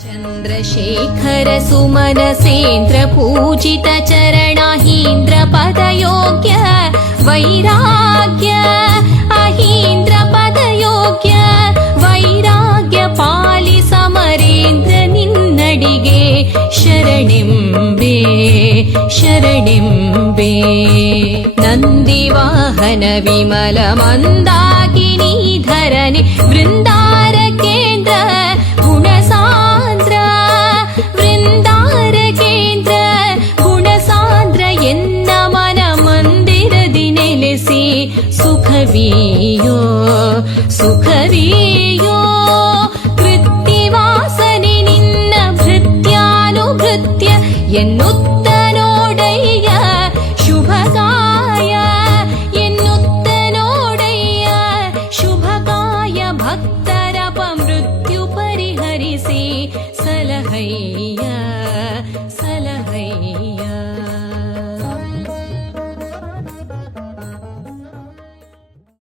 चन्द्रशेखर सुमनसेन्द्र पूजित चरणाहीन्द्र पदयोग्य वैराग्य अहीन्द्र पदयोग्य वैराग्य पालि समरेन्द्र निन्नडिगे शरणिंबे शरणिंबे नन्दिवाहन विमल मन्दाकिनी धरनि वृन्दार केन्द्र ಸುಖವಿಯೋ ಸುಖವಿಯೋ ಕೃತ್ತಿವಾಸನೆ ನಿನ್ನ ಭೃತ್ಯಾನುಭೃತ್ಯ ಎನ್ನುತ್ತ ನೋಡಯ್ಯ ಶುಭಕಾಯ ಎನ್ನುತ್ತ ನೋಡಯ್ಯ ಶುಭಕಾಯ ಭಕ್ತರ ಮೃತ್ಯು ಪರಿಹರಿಸಿ ಸಲಹಯ್ಯ.